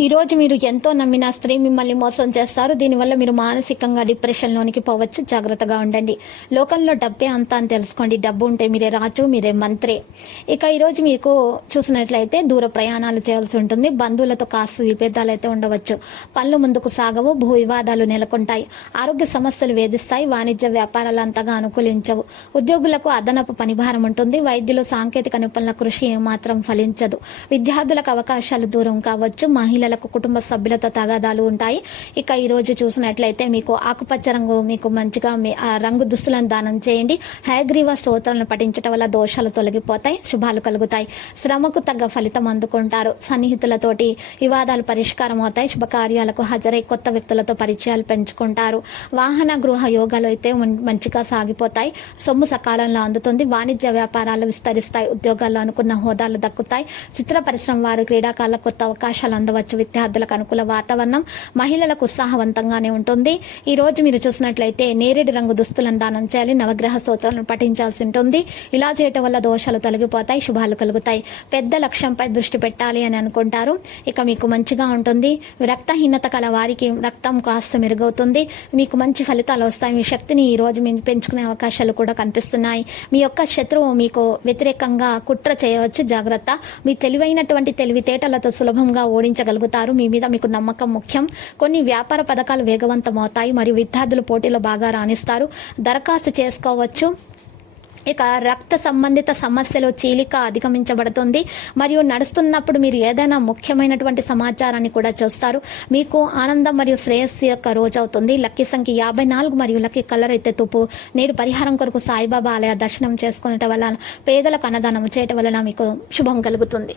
ఈరోజు మీరు ఎంతో నమ్మిన స్త్రీ మిమ్మల్ని మోసం చేస్తారు. దీనివల్ల మీరు మానసికంగా డిప్రెషన్లోనికి పోవచ్చు. జాగ్రత్తగా ఉండండి. లోకంలో డబ్బే అంతా అని తెలుసుకోండి. డబ్బు ఉంటే మీరే రాజు మీరే మంత్రి. ఇక ఈరోజు మీకు చూసినట్లయితే దూర ప్రయాణాలు చేయాల్సి ఉంటుంది. బంధువులతో కాస్త విభేదాలు అయితే ఉండవచ్చు. పనులు ముందుకు సాగవు. భూ వివాదాలు నెలకొంటాయి. ఆరోగ్య సమస్యలు వేధిస్తాయి. వాణిజ్య వ్యాపారాలు అంతగా అనుకూలించవు. ఉద్యోగులకు అదనపు పనిభారం ఉంటుంది. వైద్యులు సాంకేతిక నిపుణుల కృషి ఏమాత్రం ఫలించదు. విద్యార్థులకు అవకాశాలు దూరం కావచ్చు. మహిళ మహిళలకు కుటుంబ సభ్యులతో తగాదాలు ఉంటాయి. ఇక ఈరోజు చూసినట్లయితే మీకు ఆకుపచ్చ రంగు మీకు మంచిగా మీ ఆ రంగు దుస్తులను దానం చేయండి. హయగ్రీవ స్తోత్రాలను పఠించడం వల్ల దోషాలు తొలగిపోతాయి శుభాలు కలుగుతాయి. శ్రమకు తగ్గ ఫలితం అందుకుంటారు. సన్నిహితులతోటి వివాదాలు పరిష్కారం అవుతాయి. శుభకార్యాలకు హాజరై కొత్త వ్యక్తులతో పరిచయాలు పెంచుకుంటారు. వాహన గృహ యోగాలు అయితే మంచిగా సాగిపోతాయి. సొమ్ము సకాలంలో అందుతుంది. వాణిజ్య వ్యాపారాలు విస్తరిస్తాయి. ఉద్యోగాల్లో అనుకున్న హోదాలు దక్కుతాయి. చిత్ర పరిశ్రమ వారు క్రీడాకారులకు కొత్త అవకాశాలు అందవచ్చు. విద్యార్థులకు అనుకూల వాతావరణం మహిళలకు ఉత్సాహవంతంగానే ఉంటుంది. ఈ రోజు మీరు చూసినట్లయితే నేరేడు రంగు దుస్తులను దానం చేయాలి. నవగ్రహ స్తోత్రాలను పఠించాల్సి ఉంటుంది. ఇలా చేయటం వల్ల దోషాలు తొలగిపోతాయి శుభాలు కలుగుతాయి. పెద్ద లక్ష్యంపై దృష్టి పెట్టాలి అని అనుకుంటారు. ఇక మీకు మంచిగా ఉంటుంది. రక్తహీనత కల వారికి రక్తం కాస్త మెరుగవుతుంది. మీకు మంచి ఫలితాలు వస్తాయి. మీ శక్తిని ఈ రోజు మీరు పెంచుకునే అవకాశాలు కూడా కనిపిస్తున్నాయి. మీ యొక్క శత్రువు మీకు వ్యతిరేకంగా కుట్ర చేయవచ్చు. జాగ్రత్త. మీ తెలివైనటువంటి తెలివితేటలతో సులభంగా ఓడించగలుగుతారు. మీ మీద మీకు నమ్మకం ముఖ్యం. కొన్ని వ్యాపార పథకాలు వేగవంతం అవుతాయి మరియు విద్యార్థులు పోటీలో బాగా రాణిస్తారు. దరఖాస్తు చేసుకోవచ్చు. ఇక రక్త సంబంధిత సమస్యలు చీలిక అధిగమించబడుతుంది. మరియు నడుస్తున్నప్పుడు మీరు ఏదైనా ముఖ్యమైనటువంటి సమాచారాన్ని కూడా చూస్తారు. మీకు ఆనందం మరియు శ్రేయస్సు యొక్క రోజు అవుతుంది లక్కీ సంఖ్య యాభై నాలుగు మరియు లక్కీ కలర్ అయితే తుపు. నేడు పరిహారం కొరకు సాయిబాబా ఆలయ దర్శనం చేసుకునేట వలన పేదలకు అన్నదానం చేయటం వలన మీకు శుభం కలుగుతుంది.